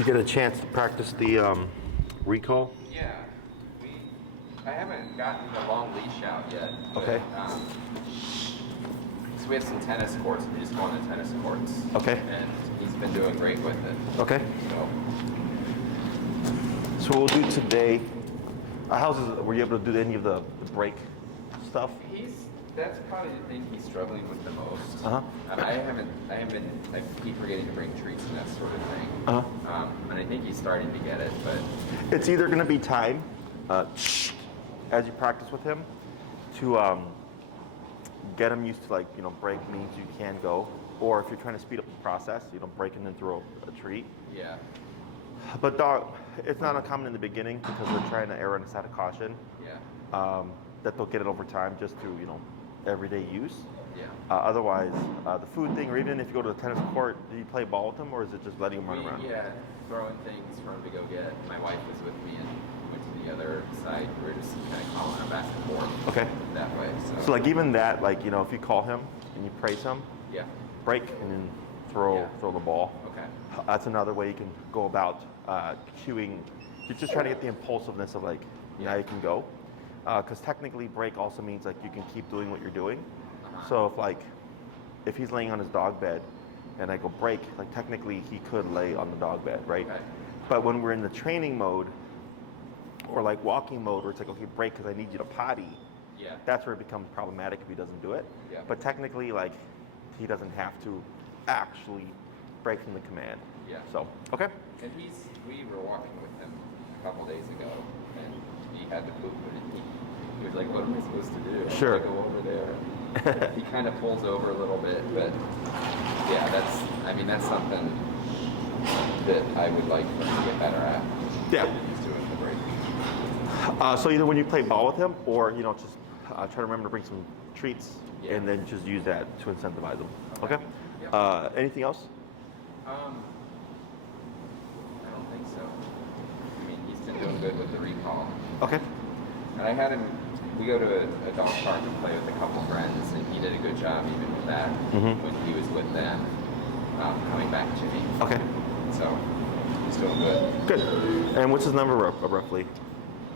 you get a chance to practice the recall? Yeah. I haven't gotten the long leash out yet. But, Okay. So we have some tennis courts. We just go on the tennis courts. Okay. And he's been doing great with it. Okay. So what we'll do today, were you able to do any of the break stuff? That's probably the thing he's struggling with the most. Uh-huh. I keep forgetting to bring treats and that sort of thing. Uh-huh. And I think he's starting to get it, but. It's either going to be time, as you practice with him, to get him used to break means you can go, or if you're trying to speed up the process, break and then throw a treat. Yeah. But dog, it's not uncommon in the beginning because we're trying to err on the side of caution. Yeah. That they'll get it over time just through everyday use. Yeah. Otherwise, the food thing, or even if you go to the tennis court, do you play ball with him, or is it just letting him run around? Yeah, throwing things for him to go get. My wife was with me and went to the other side. We were just kind of calling him back and forth. Okay. That way. So even that, if you call him and you praise him, yeah, break and then throw the ball. Okay. That's another way you can go about cueing. You're just trying to get the impulsiveness of now you can go. Because technically break also means you can keep doing what you're doing. Uh-huh. So if he's laying on his dog bed and I go break, technically he could lay on the dog bed, right? Okay. But when we're in the training mode or walking mode where it's okay, break because I need you to potty, yeah, that's where it becomes problematic if he doesn't do it. Yeah. But technically he doesn't have to actually break from the command. Yeah. So, okay. And we were walking with him a couple days ago and he had to poop and he was like, what am I supposed to do? Sure. I go over there. He kind of pulls over a little bit, but yeah, that's something that I would like him to get better at. Yeah. He's doing the break. So either when you play ball with him or, just try to remember to bring some treats and then just use that to incentivize them. Okay? Yep. Anything else? I don't think so. He's been doing good with the recall. Okay. And I had him, we go to a dog park and play with a couple friends, and he did a good job even with that when he was with them, coming back to me. Okay. So, he's doing good. Good. And what's his number roughly?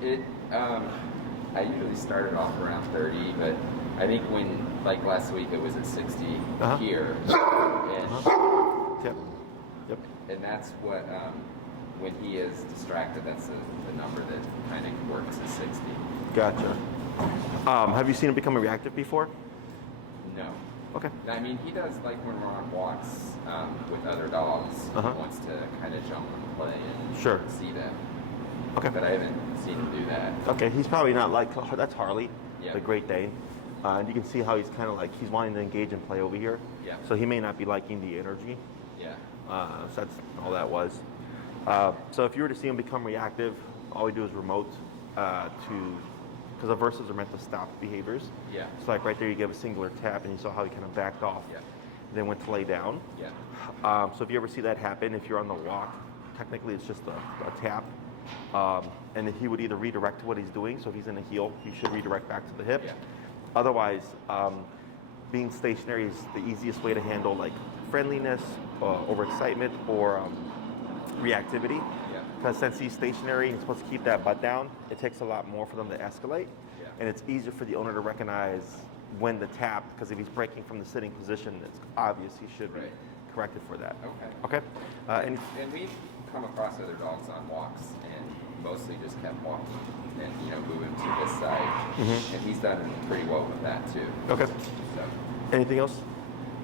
I usually started off around 30, but I think when, last week, it was at 60 here. And, Yep. And that's what, when he is distracted, that's the number that kind of works at 60. Gotcha. Have you seen him become reactive before? No. Okay. He does when we're on walks with other dogs. He wants to kind of jump and play and see them. Okay. But I haven't seen him do that. Okay, he's probably not that's Harley, the Great Dane. And you can see how he's kind of he's wanting to engage and play over here. Yeah. So he may not be liking the energy. Yeah. So that's all that was. So if you were to see him become reactive, all we do is remote because aversives are meant to stop behaviors. Yeah. So right there you give a singular tap and you saw how he kind of backed off. Yeah. Then went to lay down. Yeah. So if you ever see that happen, if you're on the walk, technically it's just a tap. And he would either redirect to what he's doing. So if he's in a heel, he should redirect back to the hip. Yeah. Otherwise, being stationary is the easiest way to handle friendliness, overexcitement, or reactivity. Because since he's stationary and he's supposed to keep that butt down, it takes a lot more for them to escalate. Yeah. And it's easier for the owner to recognize when to tap, because if he's breaking from the sitting position, it's obvious he should be corrected for that. Okay. And And we've come across other dogs on walks and mostly just kept walking and moving to this side. And he's done pretty well with that too. Okay. So. Anything else?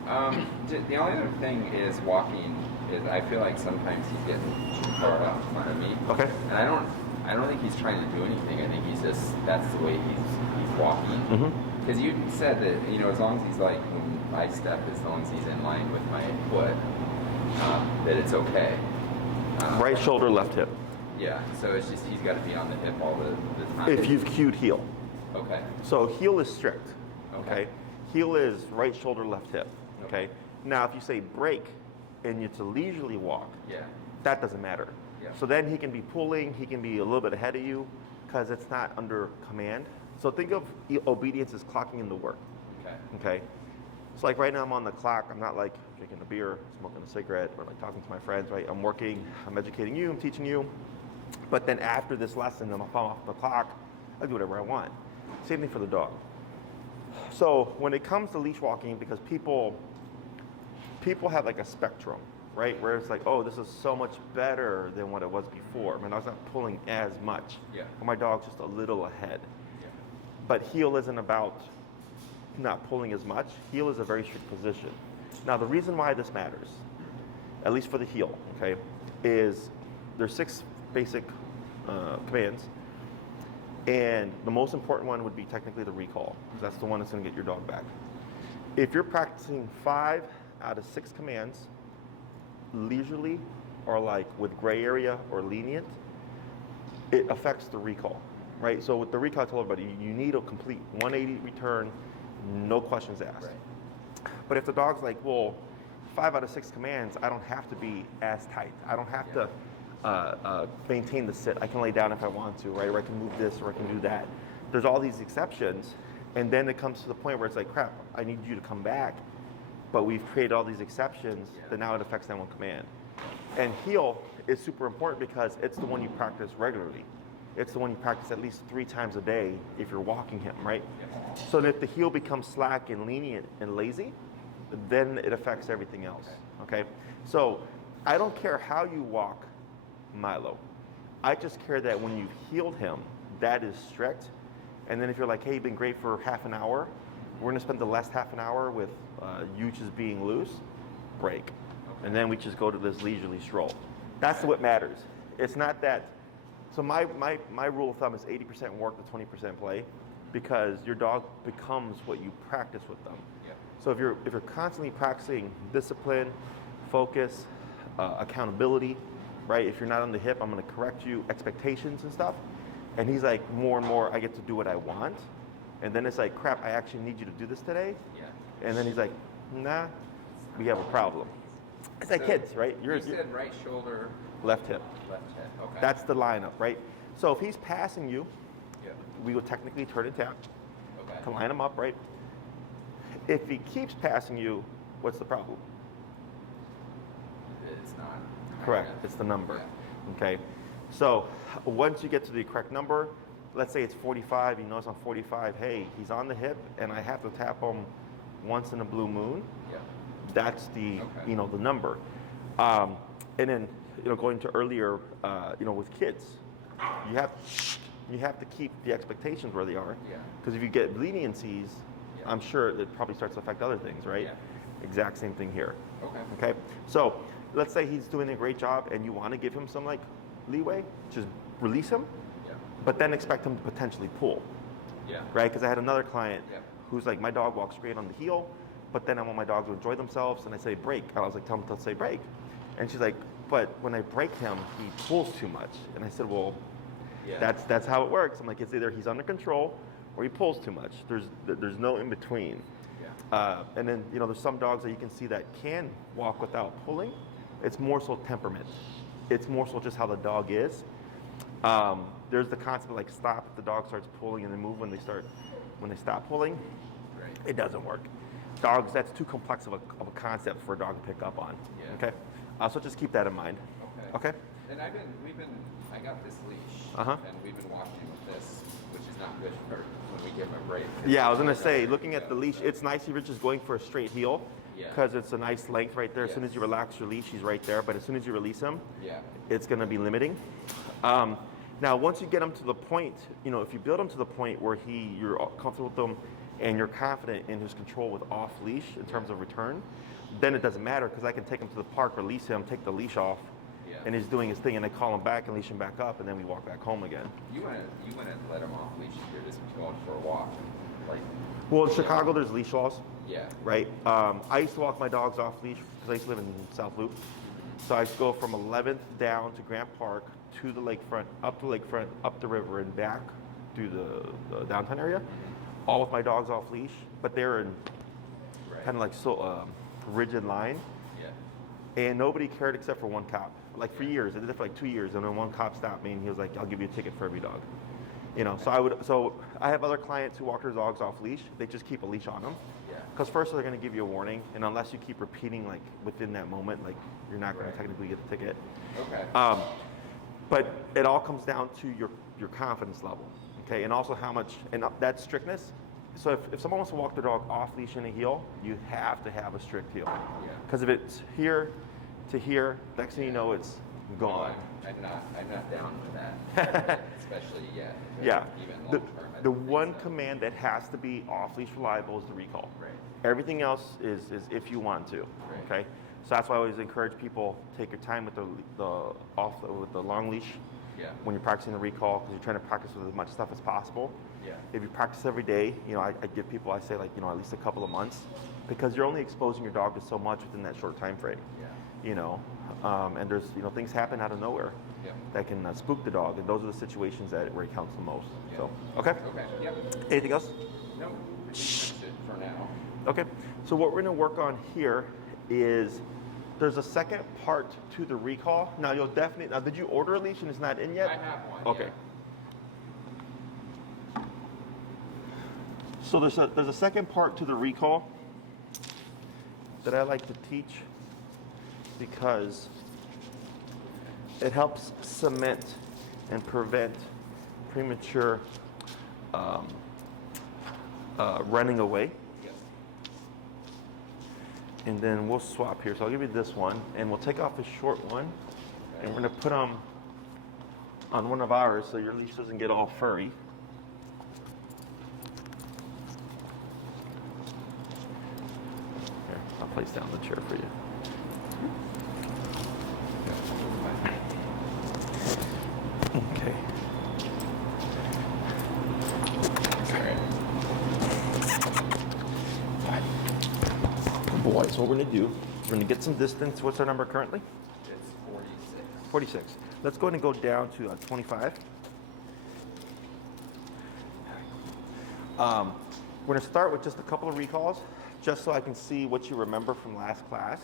The only other thing is walking. Is I feel like sometimes he's getting too far out in front of me. Okay. And I don't think he's trying to do anything. I think that's the way he's walking. Because you said that as long as he's when I step, as long as he's in line with my foot, that it's okay. Right shoulder, left hip. Yeah. So it's just he's got to be on the hip all the time. If you've cued heel. Okay. So heel is strict. Okay. Heel is right shoulder, left hip. Okay. Now if you say break and it's a leisurely walk, that doesn't matter. Yeah. So then he can be pulling, he can be a little bit ahead of you because it's not under command. So think of obedience as clocking in the work. Okay. Okay. So like right now I'm on the clock. I'm not like drinking a beer, smoking a cigarette, or like talking to my friends, right? I'm working, I'm educating you, I'm teaching you. But then after this lesson, I'm off the clock, I do whatever I want. Same thing for the dog. So when it comes to leash walking, because people have like a spectrum, right? Where it's like, oh, this is so much better than what it was before. I mean, I was not pulling as much. Yeah. But my dog's just a little ahead. Yeah. But heel isn't about not pulling as much. Heel is a very strict position. Now, the reason why this matters, at least for the heel, okay, is there's 6 basic commands. And the most important one would be technically the recall, because that's the one that's going to get your dog back. If you're practicing 5 out of 6 commands leisurely or like with gray area or lenient, it affects the recall, right? So with the recall, I told everybody, you need a complete 180 return, no questions asked. Right. But if the dog's like, well, 5 out of 6 commands, I don't have to be as tight. I don't have to maintain the sit. I can lay down if I want to, right? Or I can move this, or I can do that. There's all these exceptions, and then it comes to the point where it's like, crap, I need you to come back, but we've created all these exceptions that now it affects that one command. And heel is super important because it's the one you practice regularly. It's the one you practice at least 3 times a day if you're walking him, right? So if the heel becomes slack and lenient and lazy, then it affects everything else, okay? So I don't care how you walk Milo. I just care that when you've healed him, that is strict. And then if you're like, hey, you've been great for half an hour, we're gonna spend the last half an hour with you just being loose, break. And then we just go to this leisurely stroll. That's what matters. It's not that, so my rule of thumb is 80% work to 20% play, because your dog becomes what you practice with them. Yeah. So if you're constantly practicing discipline, focus, accountability, right? If you're not on the hip, I'm gonna correct you, expectations and stuff. And he's like, more and more, I get to do what I want. And then it's like, crap, I actually need you to do this today. Yeah. And then he's like, nah, we have a problem. It's like kids, right? You said right shoulder, left hip. left hip. Okay. That's the lineup, right? So if he's passing you, yeah. we would technically turn and tap Okay. to line him up, right? If he keeps passing you, what's the problem? It's not. Correct. It's the number. Yeah. Okay. So once you get to the correct number, let's say it's 45. You notice on 45, hey, he's on the hip, and I have to tap him once in a blue moon. Yeah. That's the Okay. the number. And then going to earlier, with kids, you have to keep the expectations where they are. Yeah. Because if you get leniencies, Yeah. I'm sure it probably starts to affect other things, right? Yeah. Exact same thing here. Okay. Okay. So let's say he's doing a great job, and you want to give him some like leeway, just release him, Yeah. but then expect him to potentially pull, Yeah. right? Because I had another client Yeah. who's like, my dog walks great on the heel, but then I want my dog to enjoy themselves, and I say break. I was like, tell him to say break, and she's like, but when I break him, he pulls too much. And I said, well, Yeah. that's how it works. I'm like, it's either he's under control or he pulls too much. There's no in between. Yeah. And then there's some dogs that you can see that can walk without pulling. It's more so temperament. It's more so just how the dog is. There's the concept of like stop if the dog starts pulling, and then move when they stop pulling. Great. It doesn't work. Dogs, that's too complex of a concept for a dog to pick up on. Yeah. Okay. So just keep that in mind. Okay. Okay. And I got this leash, Uh-huh. and we've been walking with this, which is not good for when we give him a break. Yeah, I was gonna say, looking at the leash, it's nice if you're just going for a straight heel, Yeah. because it's a nice length right there. As soon as Yes. you relax your leash, he's right there. But as soon as you release him, Yeah. it's gonna be limiting. Now, once you get him to the point, if you build him to the point where you're comfortable with him and you're confident in his control with off leash in terms of return, then it doesn't matter, because I can take him to the park, release him, take the leash off, Yeah. and he's doing his thing, and I call him back and leash him back up, and then we walk back home again. You want to let him off leash if you're just going for a walk, like. Well, in Chicago, there's leash laws, Yeah. right? I used to walk my dogs off leash because I used to live in South Loop. So I used to go from 11th down to Grant Park to the lakefront, up the river, and back through the downtown area, all with my dogs off leash. But they're in Right. kind of like rigid line, Yeah. and nobody cared except for one cop. Like for years, I did it for like 2 years, and then one cop stopped me, and he was like, "I'll give you a ticket for every dog." So I have other clients who walk their dogs off leash. They just keep a leash on them, Yeah. Because first they're going to give you a warning, and unless you keep repeating like within that moment, like you're not going to technically get the ticket. Okay. But it all comes down to your confidence level, okay, and also how much, and that strictness. So if someone wants to walk their dog off leash in a heel, you have to have a strict heel. Yeah. Because if it's here to here, next thing you know, it's gone. I'm not down with that. Especially Yeah. Even long The, term. the one command that has to be off leash reliable is the recall. Right. Everything else is if you want to. Right. Okay. So that's why I always encourage people, take your time with with the long leash. Yeah. When you're practicing the recall, because you're trying to practice with as much stuff as possible. Yeah. If you practice every day, I give people, I say like, at least a couple of months, because you're only exposing your dog to so much within that short time frame. Yeah. And there's, things happen out of nowhere Yeah. that can spook the dog, and those are the situations where it counts the most. Yeah. So, okay. Okay. Yep. Anything else? No. I think that's it for now. Okay. So what we're going to work on here is there's a second part to the recall. Now you'll definitely. Now, did you order a leash and it's not in yet? I have one. Okay. Yeah. So there's a second part to the recall that I like to teach because it helps cement and prevent premature running away. Yes. And then we'll swap here. So I'll give you this one, and we'll take off the short one, and we're gonna put them on one of ours so your leash doesn't get all furry. Here, I'll place down the chair for you. Okay. Boy, so what we're going to do, we're going to get some distance. What's our number currently? It's 46. 46. Let's go ahead and go down to 25. We're going to start with just a couple of recalls, just so I can see what you remember from last class,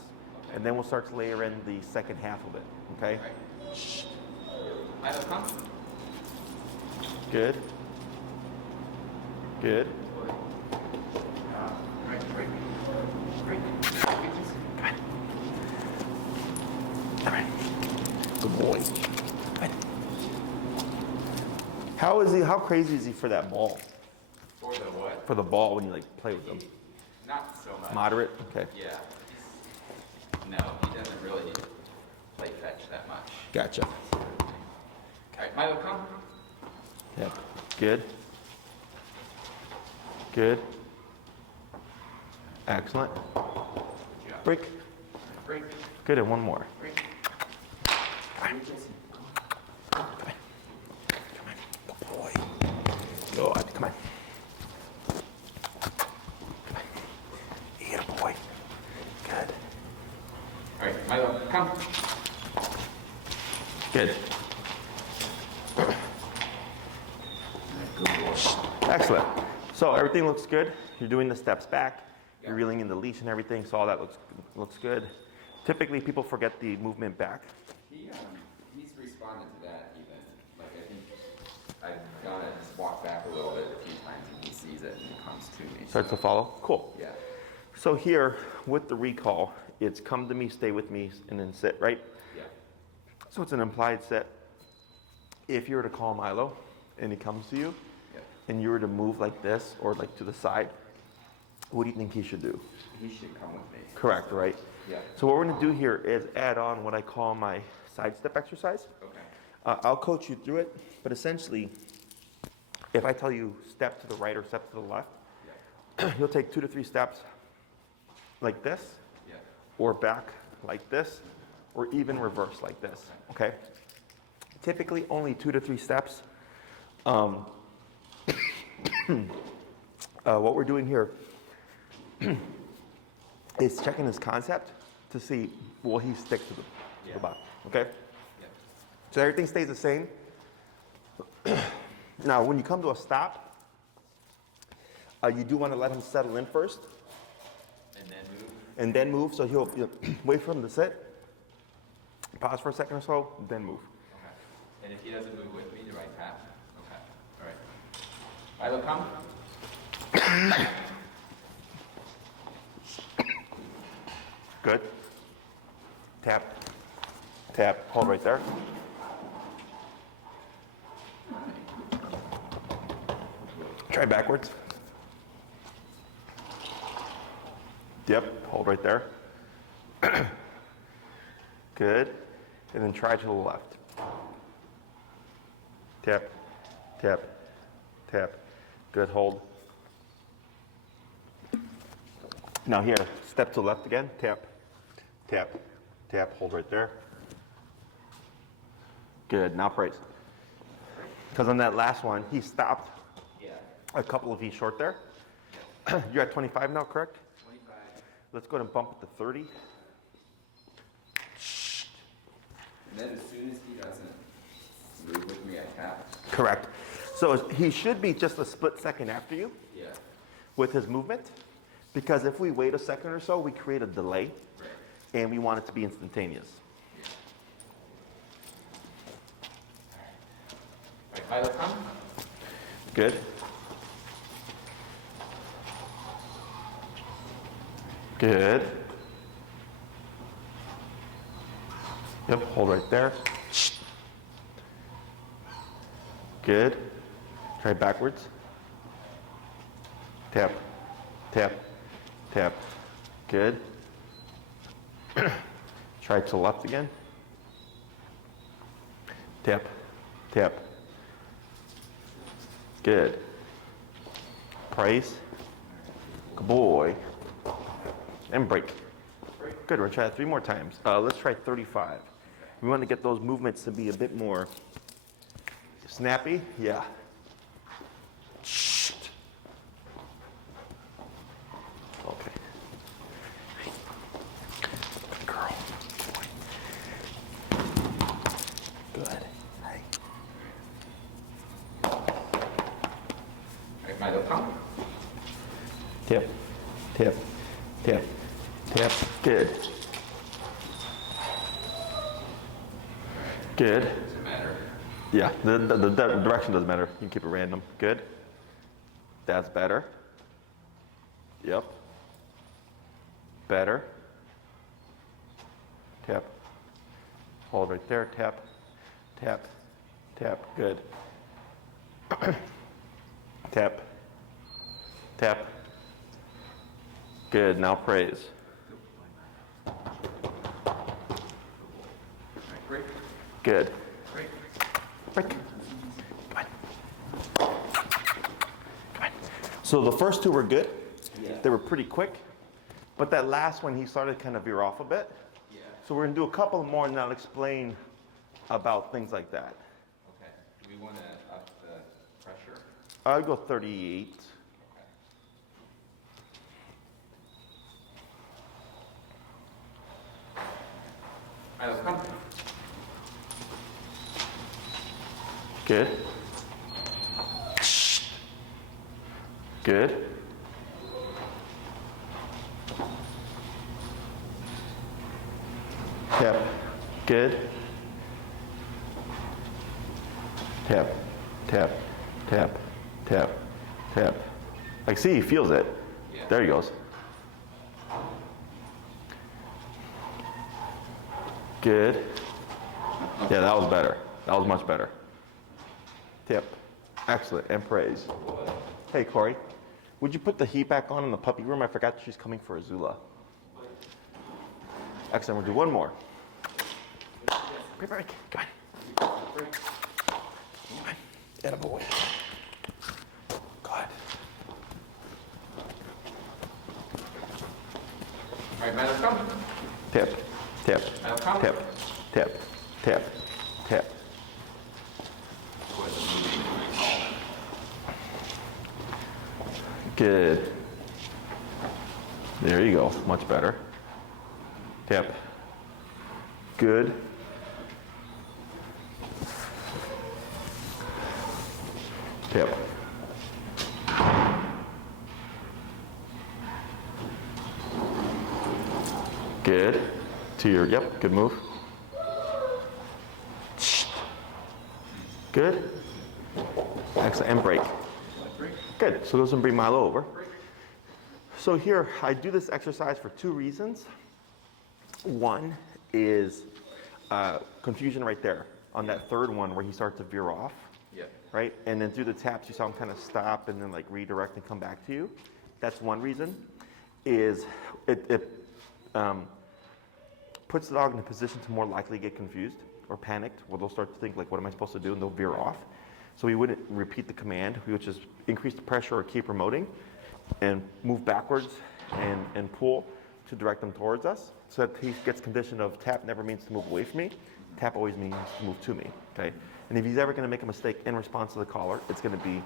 and then we'll start to layer in the second half of it, okay? All right. Shh. Milo, come. Good. Good. Right. All right. Good boy. Good. How crazy is he for that ball? For the what? For the ball when you like play with him? Not so much. Moderate? Okay. Yeah. No, he doesn't really play fetch that much. Gotcha. All right, Milo, come. Yep. Good. Good. Excellent. Good job. Break. Break. Good, and one more. Break. Come on. Good boy. Good. Come on. Come on. Yeah, boy. Good. All right, Milo, come. Good. Good boy. Excellent. So everything looks good. You're doing the steps back. You're reeling in the leash and everything, so all that looks good. Typically, people forget the movement back. He's responded to that even. Like I think I've gone and just walked back a little bit a few times, and he sees it and he comes to me. Starts to follow. Cool. Yeah. So here with the recall, it's come to me, stay with me, and then sit, right? Yeah. So it's an implied sit. If you were to call Milo and he comes to you, Yeah. and you were to move like this or like to the side, what do you think he should do? He should come with me. Correct, right? Yeah. So what we're going to do here is add on what I call my side step exercise. Okay. I'll coach you through it, but essentially, if I tell you step to the right or step to the left, Yeah. you'll take 2 to 3 steps like this, Yeah. or back like this, or even reverse like this, okay? Typically only 2 to 3 steps. What we're doing here is checking his concept to see will he stick to the bottom, okay? Yeah. So everything stays the same. Now, when you come to a stop, you do want to let him settle in first, And then move. and then move. So you'll wait for him to sit, pause for a second or so, then move. Okay. And if he doesn't move with me, do I tap? Okay. All right. Milo, come. Good. Tap, tap, hold right there. Try backwards. Yep, hold right there. Good. And then try to the left. Tap, tap, tap. Good, hold. Now here, step to the left again. Tap, tap, tap, hold right there. Good, now praise. Because on that last one, he stopped a couple of feet short there. You're at 25 now, correct? 25. Let's go ahead and bump it to 30. And then as soon as he doesn't move with me, I tap. Correct. So he should be just a split second after you with his movement. Because if we wait a second or so, we create a delay. Right. And we want it to be instantaneous. Right, Milo, come. Good. Good. Yep, hold right there. Good. Try backwards. Tap, tap, tap. Good. Try to the left again. Tap, tap. Good. Praise. Good boy. And break. Good, we're gonna try that 3 more times. Let's try 35. We want to get those movements to be a bit more snappy. Yeah. Okay. Good girl. Good. Hey. Right, Milo, come. Tip, tip, tip, tip. Good. Good. Doesn't matter. Yeah, the direction doesn't matter. You can keep it random. Good. That's better. Yep. Better. Tap. Hold right there. Tap. Tap. Tap. Good. Tap. Tap. Good. Now praise. Right, break. Good. Break. Break. Come on. Come on. So the first 2 were good. Yeah. They were pretty quick. But that last one, he started to kind of veer off a bit. Yeah. So we're going to do a couple more and I'll explain about things like that. Okay. Do we want to up the pressure? I'll go 38. Milo, come. Good. Good. Tap. Good. Tap. Tap. Tap. Tap. Tap. Like, see, he feels it. Yeah. There he goes. Good. Yeah, that was better. That was much better. Tip. Excellent. And praise. Hey, Corey. Would you put the heat back on in the puppy room? I forgot she's coming for Azula. Excellent. We'll do one more. Break, break. Come on. Come on. Attaboy. Good. All right, Milo, come. Tip. Tip. Milo, come. Tip. Tip. Tip. Tip. Good. There you go. Much better. Tip. Good. Tip. Good. To your, yep, good move. Good. Excellent. And break. Good. So those will bring Milo over. So here, I do this exercise for 2 reasons. One is confusion right there on that third one where he starts to veer off. Yeah. Right? And then through the taps, you saw him kind of stop and then like redirect and come back to you. That's one reason. Is it puts the dog in a position to more likely get confused or panicked, where they'll start to think like, what am I supposed to do? And they'll veer off. So we wouldn't repeat the command. We would just increase the pressure or keep remoting and move backwards and pull to direct them towards us. So that he gets conditioned of tap never means to move away from me. Tap always means to move to me, okay? And if he's ever gonna make a mistake in response to the collar, it's gonna be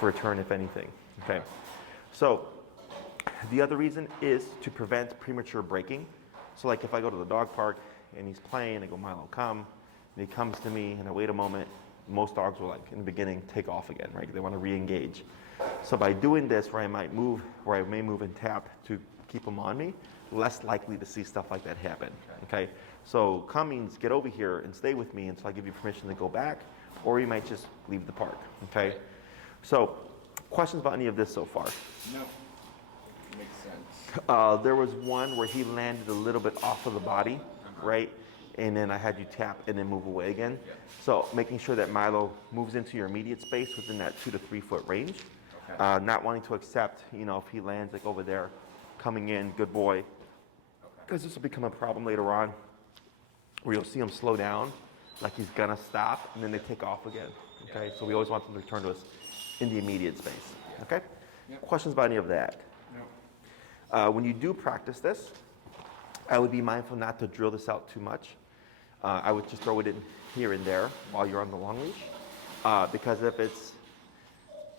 to return if anything, okay? So the other reason is to prevent premature breaking. So like if I go to the dog park and he's playing, I go, Milo, come. And he comes to me and I wait a moment. Most dogs will like, in the beginning, take off again, right? They wanna re-engage. So by doing this, where I may move and tap to keep them on me, less likely to see stuff like that happen, okay? So come means get over here and stay with me until I give you permission to go back, or you might just leave the park, okay? So, questions about any of this so far? No. Makes sense. There was one where he landed a little bit off of the body, right? And then I had you tap and then move away again. Yeah. So making sure that Milo moves into your immediate space within that 2 to 3 foot range. Okay. Not wanting to accept, if he lands like over there, coming in, good boy. Because this will become a problem later on, where you'll see him slow down, like he's gonna stop, and then they take off again, okay? So we always want them to return to us in the immediate space, okay? Yep. Questions about any of that? No. When you do practice this, I would be mindful not to drill this out too much. I would just throw it in here and there while you're on the long leash, because if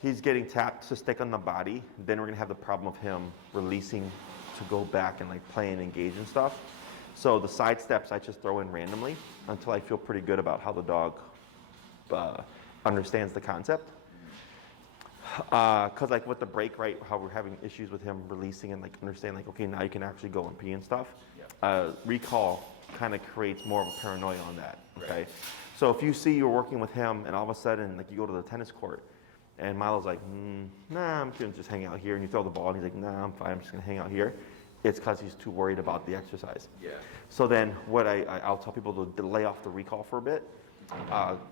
he's getting tapped to stick on the body, then we're gonna have the problem of him releasing to go back and like play and engage and stuff. So the side steps I just throw in randomly until I feel pretty good about how the dog understands the concept. Because like with the break, right, how we're having issues with him releasing and like understand like, okay, now you can actually go and pee and stuff. Recall kind of creates more of a paranoia on that, okay? Right. So if you see you're working with him and all of a sudden like you go to the tennis court and Milo's like, nah, I'm gonna just hang out here, and you throw the ball and he's like, nah, I'm fine, I'm just gonna hang out here. It's because he's too worried about the exercise. Yeah. So then what I'll tell people to lay off the recall for a bit,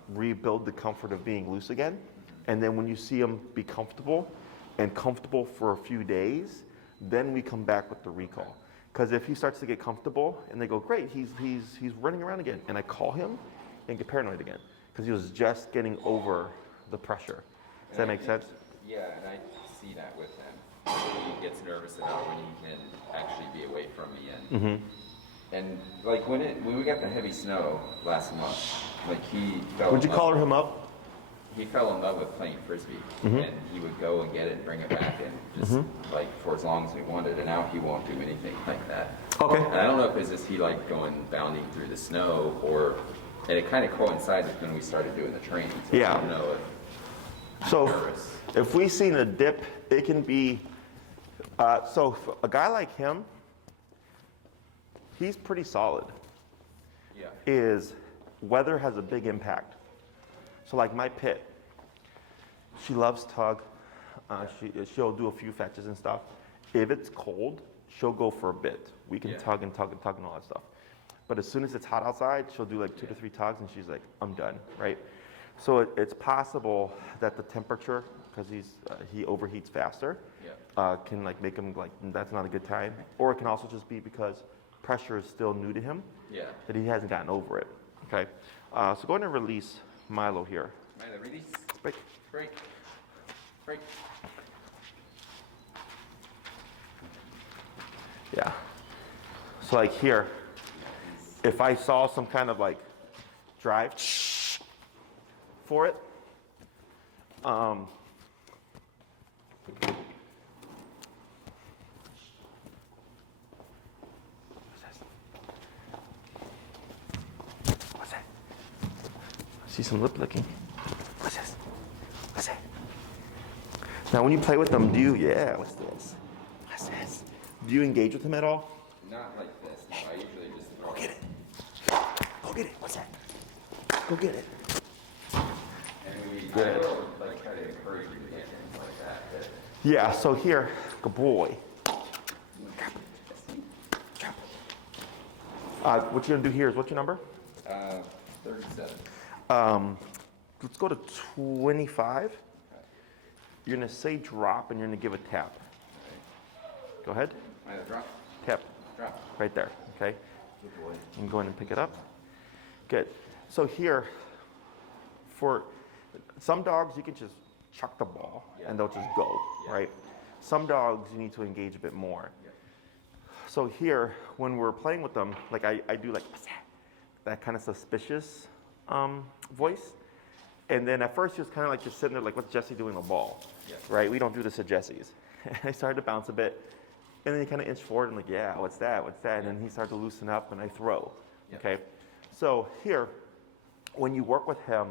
rebuild the comfort of being loose again, and then when you see him be comfortable for a few days, then we come back with the recall. Because if he starts to get comfortable and they go, great, he's running around again, and I call him and get paranoid again, because he was just getting over the pressure. Does that make sense? Yeah, and I see that with him. He gets nervous about when he can actually be away from me. And like when we got the heavy snow last month, like he fell. Would you collar him up? He fell in love with playing frisbee, and he would go and get it and bring it back, and just like for as long as we wanted. And now he won't do anything like that. Okay. And I don't know if it's just he like going bounding through the snow, and it kind of coincides with when we started doing the training. So yeah. I don't know so if we seen a dip, it can be. So a guy like him, he's pretty solid. Yeah. Is weather has a big impact. So like my pit, she loves tug. She'll do a few fetches and stuff. If it's cold, she'll go for a bit. We can tug and tug and tug and all that stuff. But as soon as it's hot outside, she'll do like 2 to 3 tugs and she's like, I'm done, right? So it's possible that the temperature, because he overheats faster, can like make him like, that's not a good time. Or it can also just be because pressure is still new to him, that he hasn't gotten over it, okay? So go ahead and release Milo here. Milo, release. Break. Break. Break. Yeah. So like here, if I saw some kind of like drive for it, see some lip licking. What's this? What's that? Now, when you play with them, what's this? What's this? Do you engage with them at all? Not like this. No, I usually just go get it. Go get it. What's that? Go get it. And we good. Like try to encourage you to get things like that. Yeah. So here, good boy. What you're gonna do here is, what's your number? 37. Let's go to 25. Okay. You're gonna say drop and you're gonna give a tap. Okay. Go ahead. Milo, drop. Tap. Drop. Right there, okay? Good boy. You can go in and pick it up. Good. So here, for some dogs, you can just chuck the ball and they'll just go, right? Some dogs, you need to engage a bit more. Yeah. So here, when we're playing with them, like I do like that kind of suspicious voice. And then at first, he was kind of like just sitting there like, what's Jesse doing the ball? Yeah. Right? We don't do this at Jesse's. I started to bounce a bit. And then he kind of inched forward and like, yeah, what's that? What's that? And then he started to loosen up and I throw. Yeah. Okay. So here, when you work with him,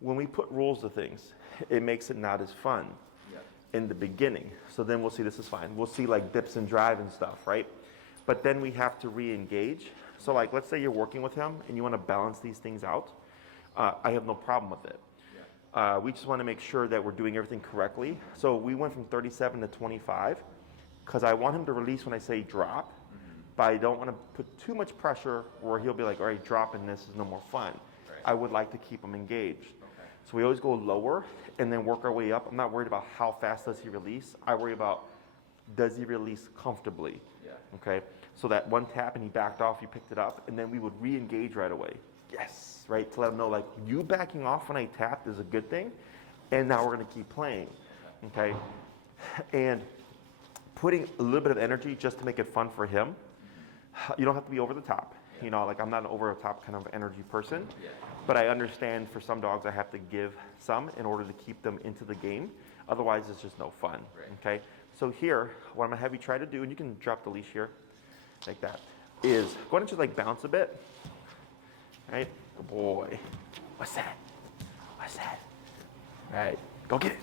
when we put rules to things, it makes it not as fun in the beginning. So then we'll see this is fine. We'll see like dips and drive and stuff, right? But then we have to re-engage. So like, let's say you're working with him and you want to balance these things out. I have no problem with it. We just want to make sure that we're doing everything correctly. So we went from 37 to 25 because I want him to release when I say drop, but I don't want to put too much pressure where he'll be like, all right, dropping this is no more fun. Right. I would like to keep him engaged. Okay. So we always go lower and then work our way up. I'm not worried about how fast does he release. I worry about, does he release comfortably? Yeah. Okay. So that one tap and he backed off, you picked it up, and then we would re-engage right away. Yes, right? To let him know like you backing off when I tapped is a good thing. And now we're gonna keep playing. Okay. And putting a little bit of energy just to make it fun for him. You don't have to be over the top. You know, like I'm not an over the top kind of energy person, but I understand for some dogs I have to give some in order to keep them into the game. Otherwise it's just no fun, okay? So here, what I'm gonna have you try to do, and you can drop the leash here, like that, is go ahead and just like bounce a bit, right? Good boy. What's that? What's that? Right, go get it.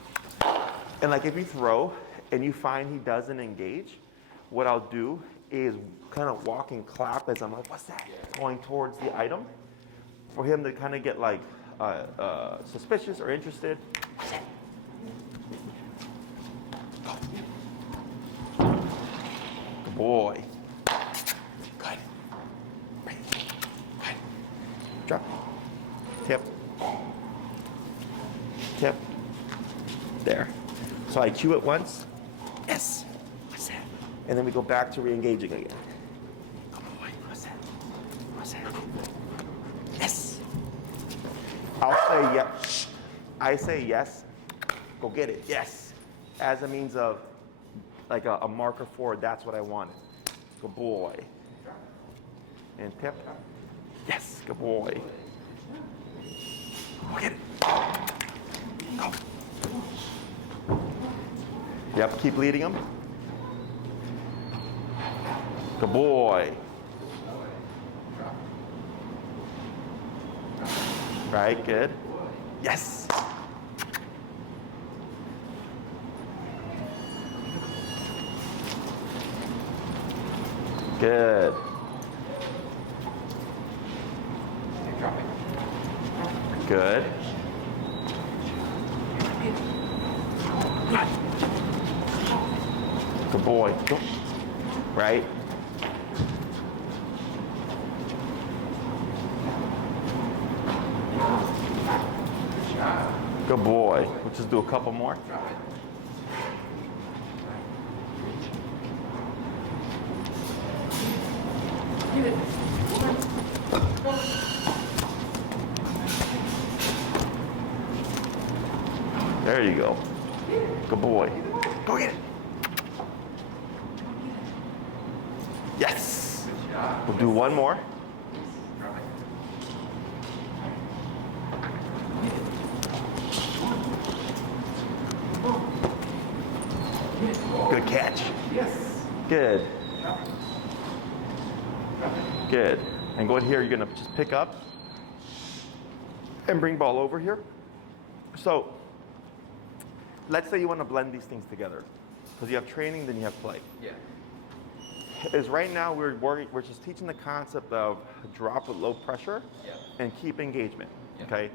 And like if you throw and you find he doesn't engage, what I'll do is kind of walk and clap as I'm like, what's that? Going towards the item for him to kind of get like suspicious or interested. Good boy. Good. Good. Drop. Tip. Tip. There. So I cue it once. Yes. What's that? And then we go back to re-engaging again. Come on, boy. What's that? What's that? Yes. I'll say yes. I say yes. Go get it. Yes. As a means of like a marker for that's what I wanted. Good boy. And tip. Yes. Good boy. Go get it. Go. Yep. Keep leading him. Good boy. Right, good. Yes. Good. Good. Good boy. Go. Right. Good boy. We'll just do a couple more. There you go. Good boy. Go get it. Yes. We'll do one more. Good catch. Yes. Good. Good. And go in here, you're gonna just pick up and bring ball over here. So let's say you want to blend these things together. Because you have training, then you have play. Yeah. Is right now we're just teaching the concept of drop with low pressure and keep engagement. Okay.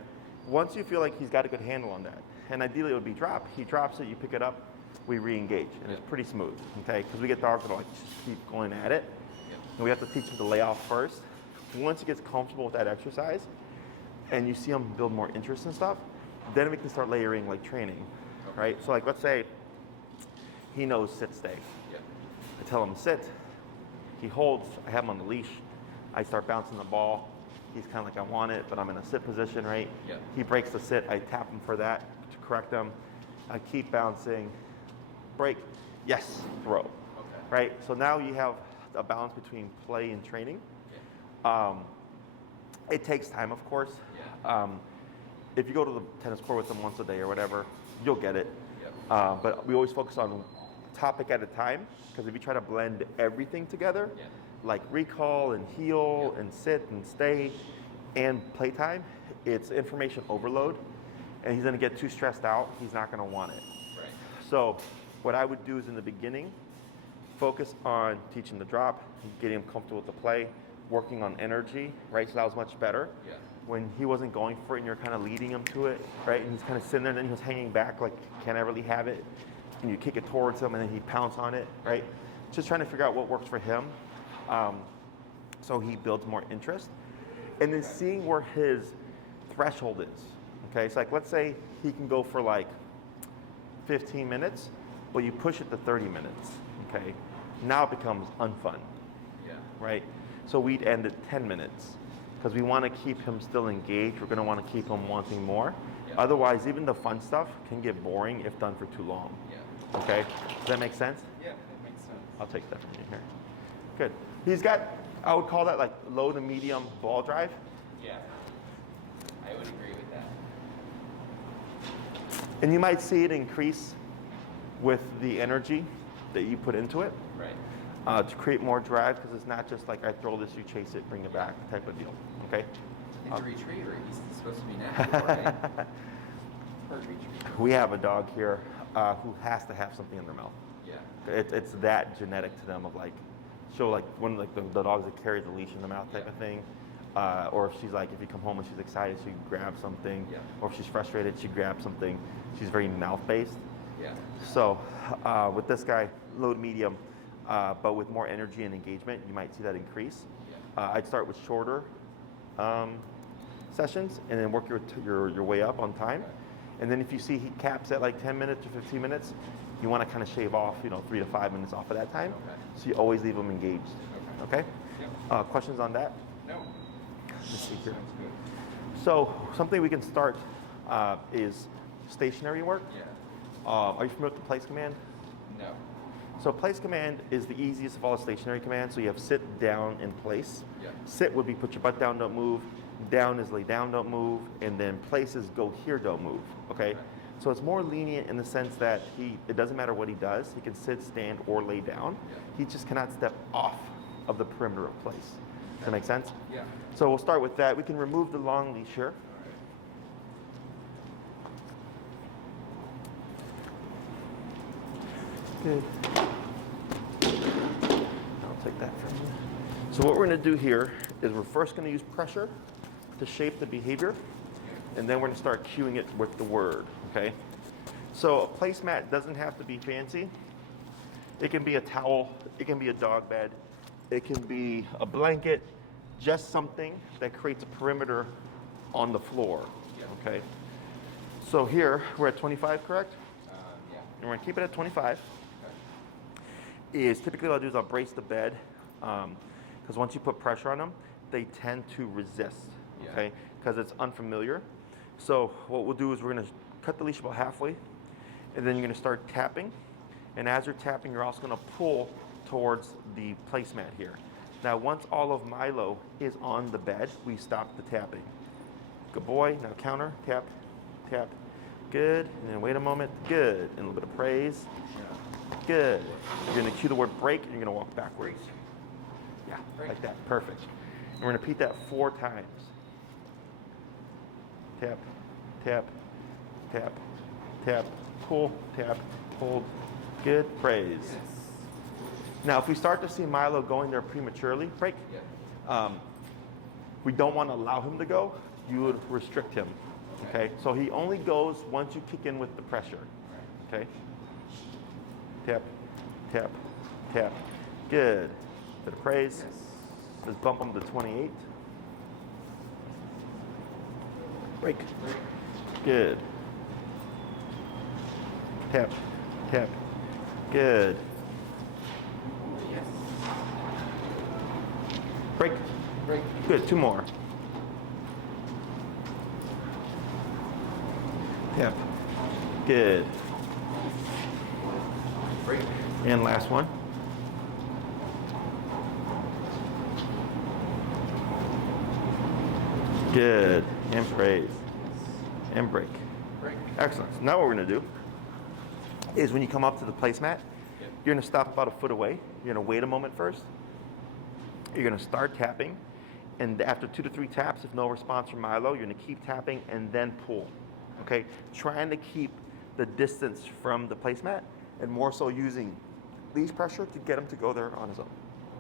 Once you feel like he's got a good handle on that, and ideally it would be drop. He drops it, you pick it up, we re-engage, and it's pretty smooth. Okay, because we get dogs that like just keep going at it. And we have to teach him to lay off first. Once he gets comfortable with that exercise and you see him build more interest in stuff, then we can start layering like training, right? So like let's say he knows sit stay. Yep. I tell him sit, he holds, I have him on the leash, I start bouncing the ball. He's kind of like, I want it, but I'm in a sit position, right? Yep. He breaks the sit, I tap him for that to correct him. I keep bouncing, break, yes, throw, Okay. right? So now you have a balance between play and training. Yeah. It takes time, of course. Yeah. If you go to the tennis court with them once a day or whatever, you'll get it. Yep. But we always focus on topic at a time, because if you try to blend everything together, Yeah. like recall and heel and sit and stay and playtime, it's information overload, and he's going to get too stressed out. He's not going to want it. Right. So what I would do is in the beginning, focus on teaching the drop, getting him comfortable with the play, working on energy, right? So that was much better. Yeah. When he wasn't going for it and you're kind of leading him to it, right? And he's kind of sitting there and then he was hanging back like, can I really have it? And you kick it towards him and then he pounce on it, right? Just trying to figure out what works for him, so he builds more interest. And then seeing where his threshold is, okay? So like, let's say he can go for like 15 minutes, but you push it to 30 minutes, okay? Now it becomes unfun, Yeah. right? So we'd end at 10 minutes because we want to keep him still engaged. We're going to want to keep him wanting more. Yeah. Otherwise, even the fun stuff can get boring if done for too long. Yeah. Okay? Does that make sense? Yeah, that makes sense. I'll take that from you here. Good. He's got, I would call that like low to medium ball drive. Yeah. I would agree with that. And you might see it increase with the energy that you put into it. Right. To create more drive, because it's not just like I throw this, you chase it, bring it back type of deal. Okay? He's a retriever. He's supposed to be natural, right? Or a retriever. We have a dog here who has to have something in their mouth. Yeah. It's that genetic to them of like, she'll like one of the dogs that carry the leash in the mouth type of thing. Or if she's like, if you come home and she's excited, she grabs something. Yeah. Or if she's frustrated, she grabs something. She's very mouth-based. Yeah. So with this guy, low to medium, but with more energy and engagement, you might see that increase. Yeah. I'd start with shorter sessions and then work your way up on time. And then if you see he caps at like 10 minutes or 15 minutes, you want to kind of shave off, 3 to 5 minutes off of that time. Okay. So you always leave them engaged. Okay. Okay? Yep. Questions on that? No. Let's see here. Sounds good. So something we can start is stationary work. Yeah. Are you familiar with the place command? No. So place command is the easiest of all the stationary commands. So you have sit, down, and place. Yeah. Sit would be put your butt down, don't move. Down is lay down, don't move. And then place is go here, don't move. Okay? Okay. So it's more lenient in the sense that it doesn't matter what he does. He can sit, stand, or lay down. Yeah. He just cannot step off of the perimeter of place. Does that make sense? Yeah. So we'll start with that. We can remove the long leash here. Good. I'll take that from you. So what we're going to do here is we're first going to use pressure to shape the behavior, and then we're going to start cueing it with the word, okay? So a placemat doesn't have to be fancy. It can be a towel, it can be a dog bed, it can be a blanket, just something that creates a perimeter on the floor, okay? So here, we're at 25, correct? Yeah. And we're going to keep it at 25. Okay. Is typically what I'll do is I'll brace the bed, because once you put pressure on them, they tend to resist, Yeah. okay? Because it's unfamiliar. So what we'll do is we're going to cut the leash about halfway, and then you're going to start tapping. And as you're tapping, you're also going to pull towards the placemat here. Now, once all of Milo is on the bed, we stop the tapping. Good boy. Now counter, tap, tap. Good. And then wait a moment. Good. And a little bit of praise. Good. You're going to cue the word break, and you're going to walk backwards. Yeah, like that. Perfect. And we're going to repeat that 4 times. Tap, tap, tap, tap, pull, tap, hold. Good. Praise. Yes. Now, if we start to see Milo going there prematurely, break. Yeah. We don't want to allow him to go. You would restrict him. Okay. So he only goes once you kick in with the pressure. Okay. Tap, tap, tap. Good. Bit of praise. Yes. Let's bump him to 28. Break. Good. Tap, tap. Good. Yes. Break. Break. Good. 2 more. Tap. Good. Break. And last one. Good. And praise. And break. Break. Excellent. So now what we're going to do is when you come up to the placemat, Yep. you're going to stop about a foot away. You're going to wait a moment first. You're going to start tapping. And after 2 to 3 taps, if no response from Milo, you're going to keep tapping and then pull. Okay? Trying to keep the distance from the placemat and more so using leash pressure to get him to go there on his own.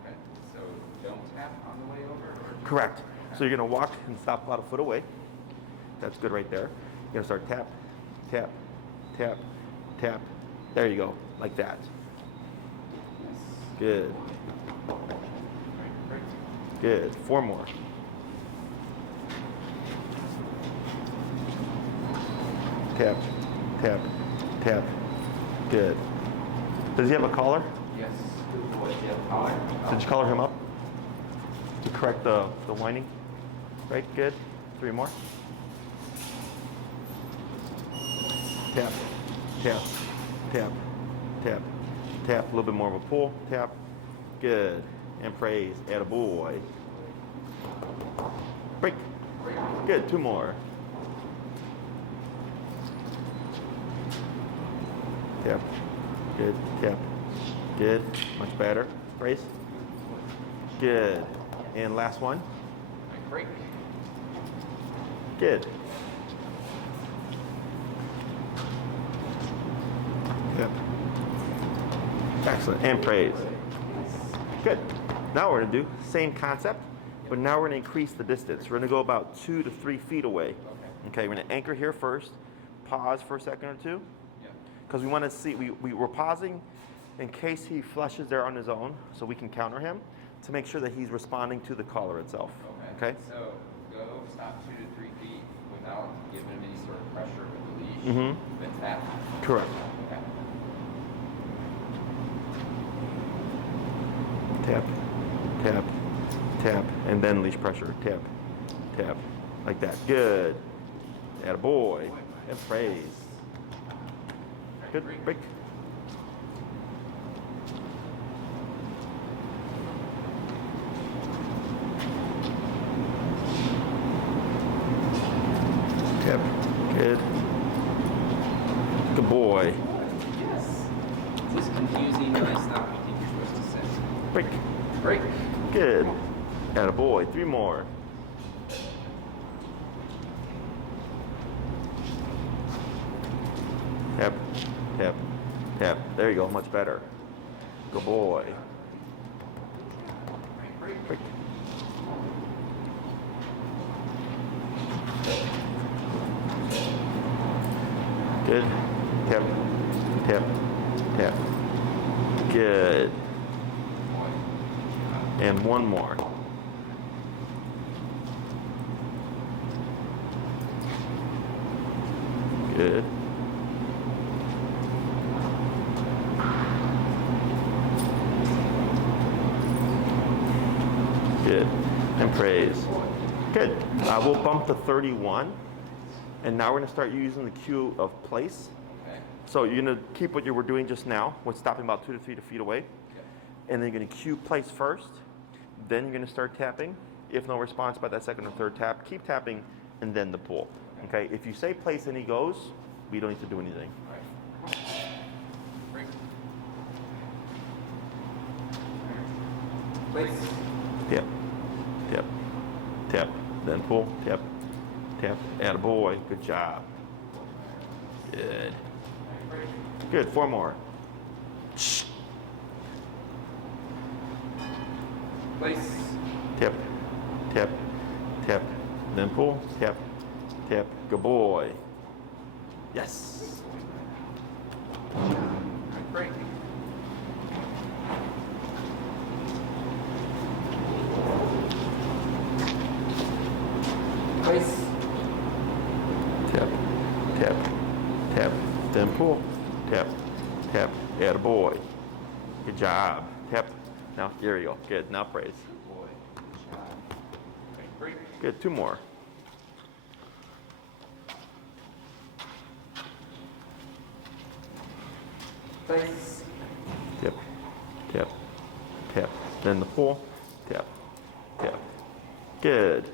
Okay. So don't tap on the way over? Or Correct. So you're going to walk and stop about a foot away. That's good right there. You're going to start tap, tap, tap, tap. There you go, like that. Yes. Good. Break. Good. 4 more. Tap, tap, tap. Good. Does he have a collar? Yes. Good boy. Do you have a collar? Did you collar him up to correct the whining? Right, good. 3 more. Tap, tap, tap, tap, tap. A little bit more of a pull. Tap. Good. And praise. Attaboy. Break. Good. 2 more. Tap. Good. Tap. Good. Much better. Praise. Good. And last one. Break. Good. Yep. Excellent. And praise. Good. Now we're going to do same concept, but now we're going to increase the distance. We're going to go about 2 to 3 feet away. Okay, we're going to anchor here first, pause for a second or two, because we want to see, we're pausing in case he flushes there on his own, so we can counter him to make sure that he's responding to the collar itself. Okay? So go stop 2 to 3 feet without giving him any sort of pressure with the leash. Mm-hmm. Then tap. Correct. Okay. Tap, tap, tap, and then leash pressure. Tap, tap, like that. Good. Attaboy. And praise. Good. Break. Tap. Good. Good boy. Yes. Is this confusing when I stop? You think you're supposed to say? Break. Break. Good. Attaboy. 3 more. Tap, tap, tap. There you go. Much better. Good boy. Break. Good. Tap, tap, tap. Good. And 1 more. Good. Good. And praise. Good. We'll bump to 31. And now we're going to start using the cue of place. Okay. So you're going to keep what you were doing just now, with stopping about 2 to 3 feet away. Okay. And then you're going to cue place first. Then you're going to start tapping. If no response by that second or third tap, keep tapping and then the pull. Okay? If you say place and he goes, we don't need to do anything. All right. Break. Place. Tap, tap, tap, then pull, tap, tap. Attaboy. Good job. Good. Good. 4 more. Place. Tap, tap, tap, then pull, tap, tap. Good boy. Yes. Break. pull, tap, tap, attaboy. Good job. Tap. Now, here you go. Good. Now praise. Good boy. Good job. Okay, break. Good. 2 more. Place. Tap, tap, tap. Then the pull, tap, tap. Good.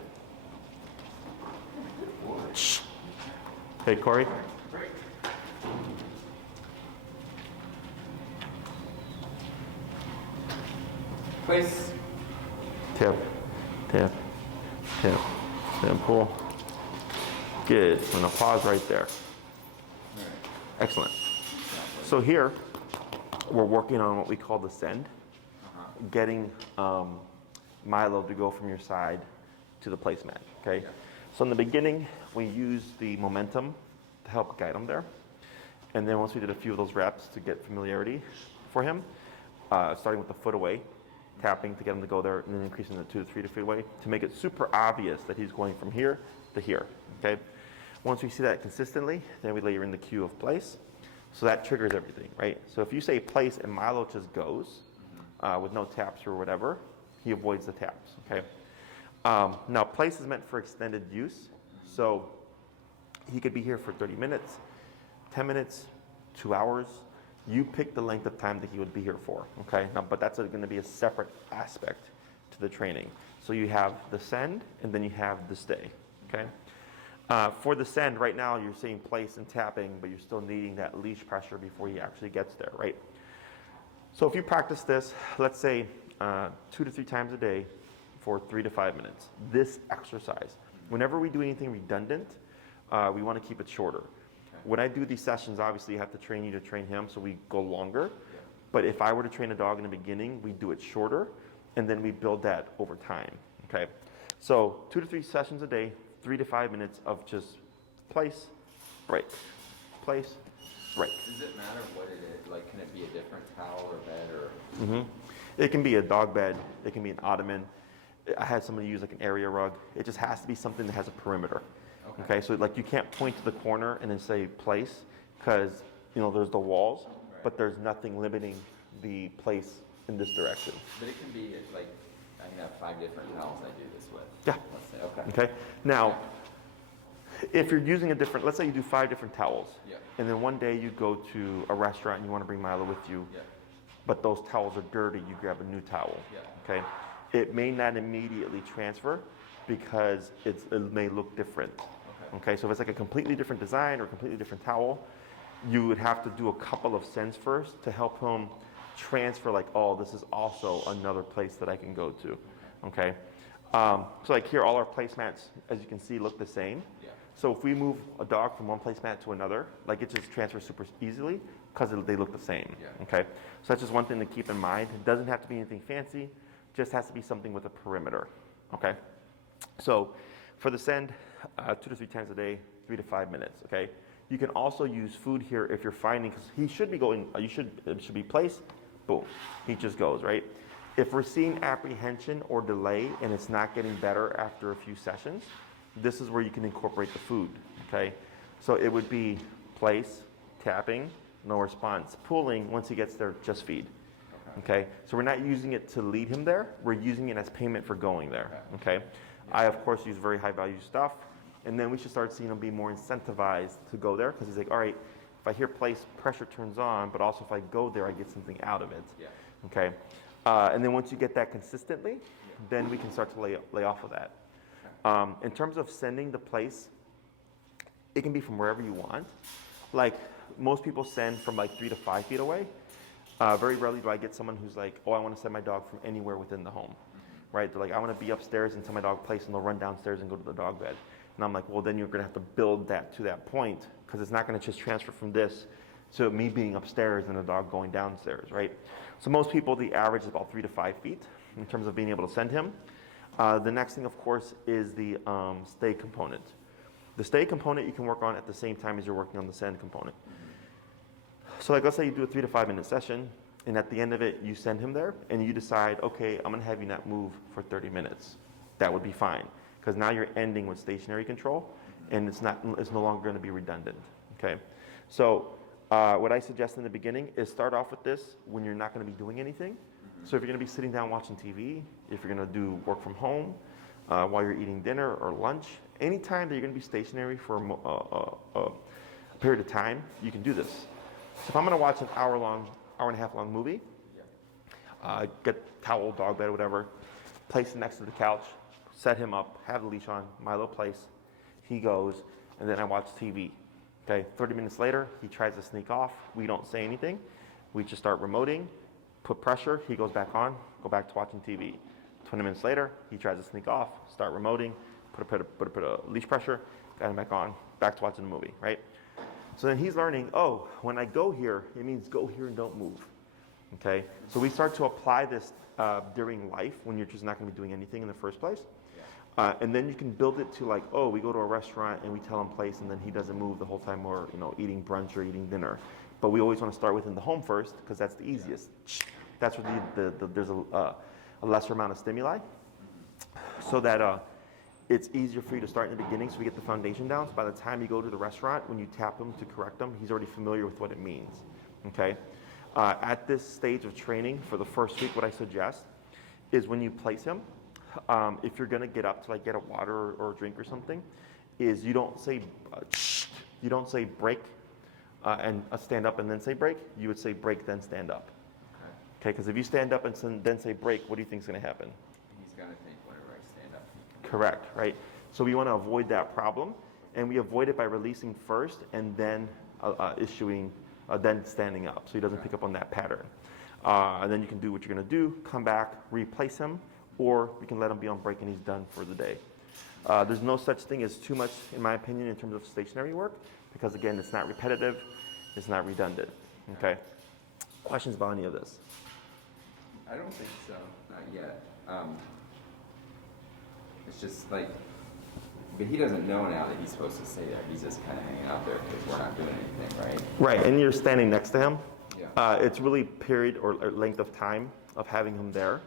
Shh. Hey, Corey. Break. Place. Tap, tap, tap. Then pull. Good. And a pause right there. All right. Excellent. So here, we're working on what we call the send, getting Milo to go from your side to the placemat, okay? Yeah. So in the beginning, we use the momentum to help guide him there. And then once we did a few of those reps to get familiarity for him, starting with the foot away, tapping to get him to go there, and then increasing the 2 to 3 feet away to make it super obvious that he's going from here to here, okay? Once we see that consistently, then we layer in the cue of place. So that triggers everything, right? So if you say place and Milo just goes with no taps or whatever, he avoids the taps, okay? Now place is meant for extended use. So he could be here for 30 minutes, 10 minutes, 2 hours. You pick the length of time that he would be here for, okay? Now, but that's going to be a separate aspect to the training. So you have the send and then you have the stay, okay? For the send, right now you're seeing place and tapping, but you're still needing that leash pressure before he actually gets there, right? So if you practice this, let's say 2 to 3 times a day for 3 to 5 minutes, this exercise, whenever we do anything redundant, we want to keep it shorter. Okay. When I do these sessions, obviously I have to train you to train him, so we go longer. Yeah. But if I were to train a dog in the beginning, we do it shorter, and then we build that over time, okay? So 2 to 3 sessions a day, 3 to 5 minutes of just place, break, place, break. Does it matter what it is? Like, can it be a different towel or bed or? It can be a dog bed, it can be an ottoman. I had somebody use like an area rug. It just has to be something that has a perimeter. Okay, so like you can't point to the corner and then say place, because there's the walls, but there's nothing limiting the place in this direction. But it can be like, I can have 5 different towels I do this with. Yeah. Let's say, okay. Okay. Now, if you're using a different, let's say you do 5 different towels, Yeah. and then one day you go to a restaurant and you want to bring Milo with you, Yeah. but those towels are dirty, you grab a new towel. Yeah. Okay. It may not immediately transfer because it may look different. Okay. So if it's like a completely different design or a completely different towel, you would have to do a couple of sends first to help him transfer, like, oh, this is also another place that I can go to. Okay. So like here, all our placemats, as you can see, look the same. Yeah. So if we move a dog from one placemat to another, like it just transfers super easily because they look the same. Yeah. Okay. So that's just one thing to keep in mind. It doesn't have to be anything fancy, just has to be something with a perimeter. Okay. So for the send, 2 to 3 times a day, 3 to 5 minutes. Okay. You can also use food here if you're finding, because he should be going, it should be placed, boom, he just goes, right? If we're seeing apprehension or delay and it's not getting better after a few sessions, this is where you can incorporate the food, okay? So it would be place, tapping, no response. Pulling, once he gets there, just feed, okay? So we're not using it to lead him there, we're using it as payment for going there, okay? I, of course, use very high value stuff, and then we should start seeing him be more incentivized to go there, because he's like, all right, if I hear place, pressure turns on, but also if I go there, I get something out of it, okay? And then once you get that consistently, then we can start to lay off of that. In terms of sending the place, it can be from wherever you want. Like most people send from like 3 to 5 feet away. Very rarely do I get someone who's like, oh, I want to send my dog from anywhere within the home, right? They're like, I want to be upstairs and send my dog place, and they'll run downstairs and go to the dog bed. And I'm like, well, then you're going to have to build that to that point, because it's not going to just transfer from this to me being upstairs and the dog going downstairs, right? So most people, the average is about 3 to 5 feet in terms of being able to send him. The next thing, of course, is the stay component. The stay component you can work on at the same time as you're working on the send component. So like, let's say you do a 3 to 5 minute session, and at the end of it, you send him there, and you decide, okay, I'm gonna have you not move for 30 minutes. That would be fine, because now you're ending with stationary control, and it's no longer gonna be redundant, okay? So What I suggest in the beginning is start off with this when you're not going to be doing anything. So if you're going to be sitting down watching TV, if you're going to do work from home, while you're eating dinner or lunch, anytime that you're going to be stationary for a period of time, you can do this. So if I'm going to watch an hour and a half long movie, get towel, dog bed, whatever, place it next to the couch, set him up, have the leash on, Milo place, he goes, and then I watch TV. Okay, 30 minutes later, he tries to sneak off. We don't say anything. We just start remoting, put pressure, he goes back on, go back to watching TV. 20 minutes later, he tries to sneak off, start remoting, put a leash pressure, got him back on, back to watching the movie, right? So then he's learning, oh, when I go here, it means go here and don't move, okay? So we start to apply this during life when you're just not going to be doing anything in the first place. And then you can build it to like, oh, we go to a restaurant and we tell him place and then he doesn't move the whole time we're eating brunch or eating dinner. But we always want to start within the home first because that's the easiest. That's where there's a lesser amount of stimuli so that it's easier for you to start in the beginning so we get the foundation down. So by the time you go to the restaurant, when you tap him to correct him, he's already familiar with what it means, okay? At this stage of training for the first week, what I suggest is when you place him, if you're gonna get up to like get a water or a drink or something, is you don't say break and stand up and then say break. You would say break then stand up. Okay, because if you stand up and then say break, what do you think is gonna happen? He's gonna think whenever I stand up. Correct, right? So we want to avoid that problem, and we avoid it by releasing first and then issuing, then standing up, so he doesn't pick up on that pattern. And then you can do what you're gonna do, come back, replace him, or we can let him be on break and he's done for the day. There's no such thing as too much, in my opinion, in terms of stationary work, because again, it's not repetitive, it's not redundant, okay? Questions about any of this? I don't think so, not yet. It's just like, but he doesn't know now that he's supposed to stay there. He's just kind of hanging out there because we're not doing anything, right? Right, and you're standing next to him. Yeah. It's really period or length of time of having him there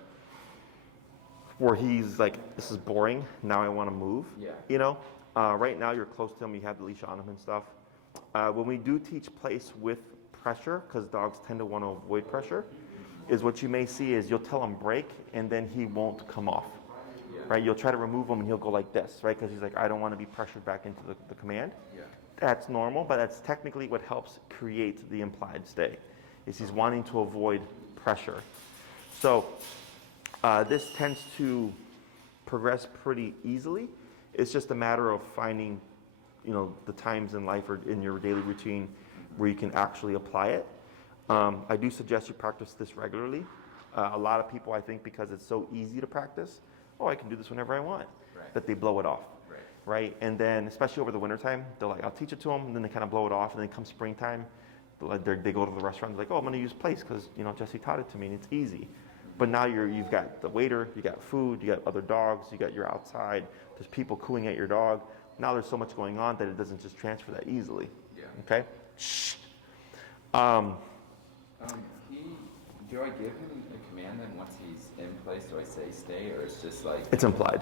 where he's like, this is boring, now I want to move. Yeah. Right now you're close to him, you have the leash on him and stuff. When we do teach place with pressure, because dogs tend to want to avoid pressure, is what you may see is you'll tell him break and then he won't come off. Right, you'll try to remove him and he'll go like this, right? Because he's like, I don't want to be pressured back into the command. Yeah. That's normal, but that's technically what helps create the implied stay, is he's wanting to avoid pressure. So this tends to progress pretty easily. It's just a matter of finding, the times in life or in your daily routine where you can actually apply it. I do suggest you practice this regularly. A lot of people, I think, because it's so easy to practice, I can do this whenever I want, right, that they blow it off, right? And then, especially over the wintertime, they're like, I'll teach it to them, and then they kind of blow it off, and then come springtime, they go to the restaurant, they're like, I'm going to use place because, Jesse taught it to me, and it's easy. But now you've got the waiter, you got food, you got other dogs, you're outside, there's people cooing at your dog. Now there's so much going on that it doesn't just transfer that easily, okay? Shh. Do I give him a command then once he's in place? Do I say stay, or it's just like... It's implied.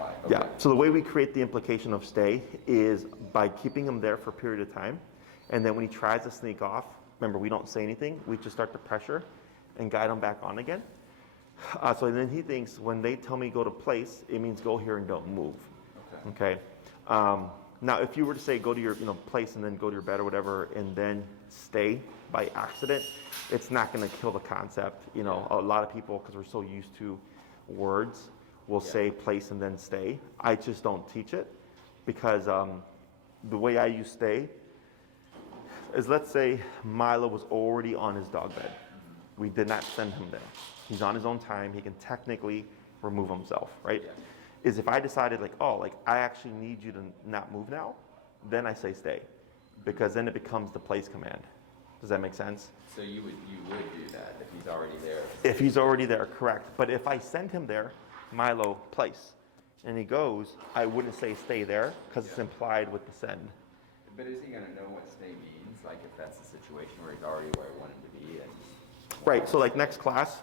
Okay. Yeah, so the way we create the implication of stay is by keeping him there for a period of time, and then when he tries to sneak off, remember, we don't say anything, we just start to pressure and guide him back on again. So then he thinks when they tell me go to place, it means go here and don't move, okay? Now, if you were to say go to your place and then go to your bed or whatever and then stay by accident, it's not going to kill the concept. A lot of people, because we're so used to words, will say place and then stay. I just don't teach it because the way I use stay is, let's say Milo was already on his dog bed. We did not send him there. He's on his own time. He can technically remove himself, right? Is if I decided I actually need you to not move now, then I say stay, because then it becomes the place command. Does that make sense? So you would do that if he's already there? If he's already there, correct. But if I send him there, Milo, place, and he goes, I wouldn't say stay there because it's implied with the send. But is he going to know what stay means? Like if that's the situation where he's already where I want him to be? Right, so like next class,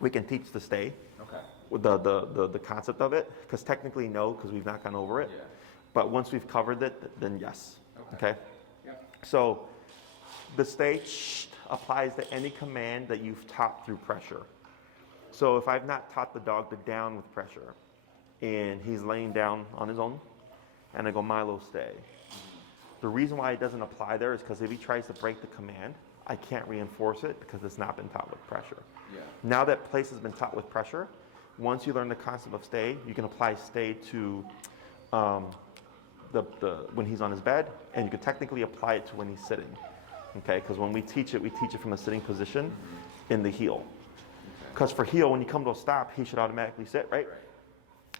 we can teach the stay. Okay. With the concept of it, because technically no, because we've not gone over it. Yeah. But once we've covered it, then yes. Okay. So The stay applies to any command that you've taught through pressure. So if I've not taught the dog to down with pressure, and he's laying down on his own, and I go, Milo, stay. The reason why it doesn't apply there is because if he tries to break the command, I can't reinforce it because it's not been taught with pressure. Yeah. Now that place has been taught with pressure, once you learn the concept of stay, you can apply stay to when he's on his bed, and you can technically apply it to when he's sitting. Okay, because when we teach it from a sitting position in the heel. Because for heel, when you come to a stop, he should automatically sit, right?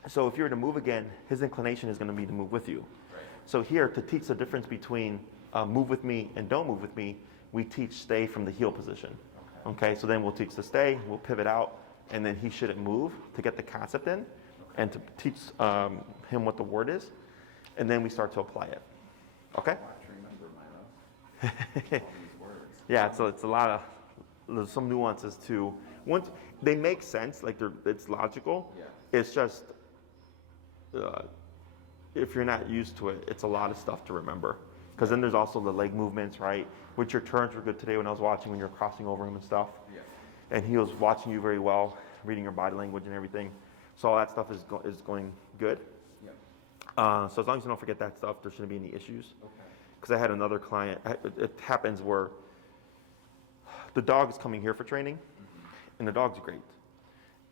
So if you were to move again, his inclination is going to be to move with you. Right. So here, to teach the difference between move with me and don't move with me, we teach stay from the heel position. Okay, so then we'll teach the stay, we'll pivot out, and then he shouldn't move to get the concept in, and to teach him what the word is, and then we start to apply it. Okay? All these words. Yeah, so it's a lot of, there's some nuances too. Once they make sense, like it's logical. Yeah. It's just if you're not used to it, it's a lot of stuff to remember. Because then there's also the leg movements, right? Which your turns were good today when I was watching when you're crossing over him and stuff. Yeah. And he was watching you very well, reading your body language and everything. So all that stuff is going good. Yeah. So as long as you don't forget that stuff, there shouldn't be any issues. Okay. Because I had another client, it happens where the dog is coming here for training, and the dog's great.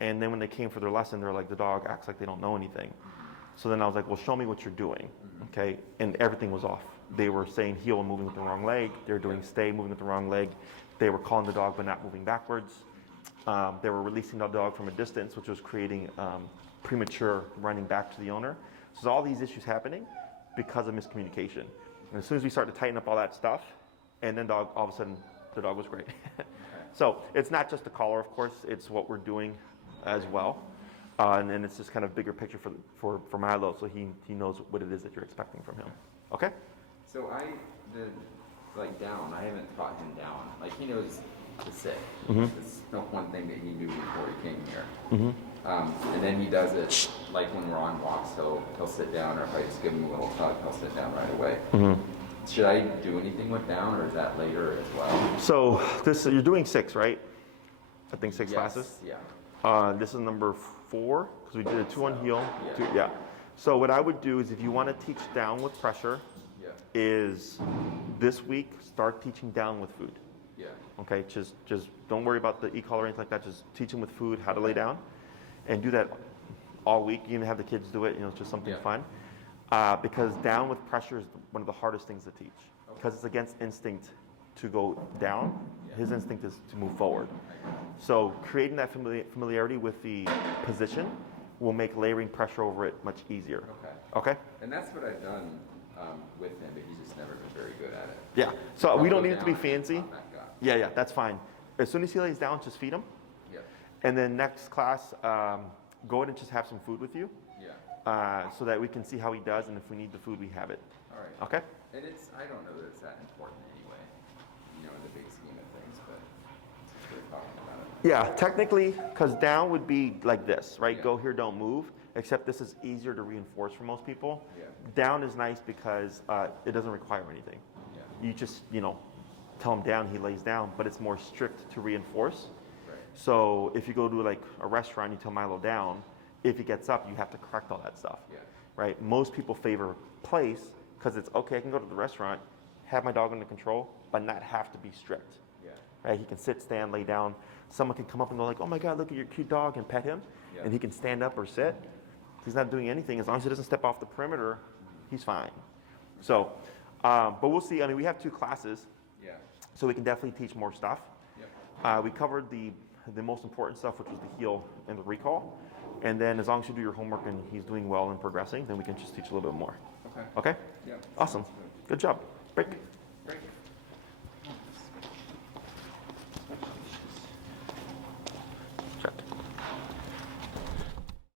And then when they came for their lesson, they're like, the dog acts like they don't know anything. So then I was like, well, show me what you're doing, okay? And everything was off. They were saying heel and moving with the wrong leg. They were doing stay, moving with the wrong leg. They were calling the dog but not moving backwards. They were releasing the dog from a distance, which was creating premature running back to the owner. So there's all these issues happening because of miscommunication. And as soon as we start to tighten up all that stuff, and then all of a sudden, the dog was great. So it's not just the collar, of course, it's what we're doing as well. And then it's just kind of bigger picture for Milo, so he knows what it is that you're expecting from him. Okay? So down, I haven't taught him down. Like, he knows to sit. Mm-hmm. It's no one thing that he knew before he came here. Mm-hmm. And then he does it, like when we're on walks, he'll sit down, or if I just give him a little tug, he'll sit down right away. Mm-hmm. Should I do anything with down, or is that later as well? So you're doing 6, right? I think 6 Yes, classes. Yeah. This is number 4, because we did a 2 on heel. Yeah. 2, yeah. So what I would do is if you want to teach down with pressure, Yeah. is this week start teaching down with food. Yeah. Okay, just don't worry about the e-collar or anything like that. Just teach them with food how to lay down, and do that all week. You even have the kids do it. It's just something fun. Because down with pressure is one of the hardest things to teach. Because it's against instinct to go down. His instinct is to move forward. So creating that familiarity with the position will make layering pressure over it much easier. Okay? And that's what I've done with him, but he's just never been very good at it. Yeah. So we don't need it to be Down, fancy. not that guy. Yeah, that's fine. As soon as he lays down, just feed him. Yeah. And then next class, go ahead and just have some food with you. Yeah. So that we can see how he does, and if we need the food, we have it. All right. Okay? And I don't know that it's that important anyway, in the big scheme of things, but it's worth talking about it. Yeah, technically, because down would be like this, right? Yeah. Go here, don't move, except this is easier to reinforce for most people. Yeah. Down is nice because it doesn't require anything. Yeah. You just, tell him down, he lays down, but it's more strict to reinforce. Right. So if you go to like a restaurant, you tell Milo down, if he gets up, you have to correct all that stuff. Yeah. Right? Most people favor place because it's okay, I can go to the restaurant, have my dog under control, but not have to be strict. Yeah. Right? He can sit, stand, lay down. Someone can come up and go like, oh my God, look at your cute dog, and pet him. Yeah. And he can stand up or sit. He's not doing anything. As long as he doesn't step off the perimeter, he's fine. So, but we'll see. I mean, we have 2 classes, Yeah. so we can definitely teach more stuff. Yep. We covered the most important stuff, which was the heel and the recall. And then as long as you do your homework and he's doing well and progressing, then we can just teach a little bit more. Okay. Okay? Yeah. Awesome. Sounds good. Good job. Break.